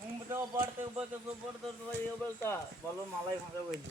मुंबई पड़ते ऊपर के सुपर तो ये बोलता बोलो मालाई भागा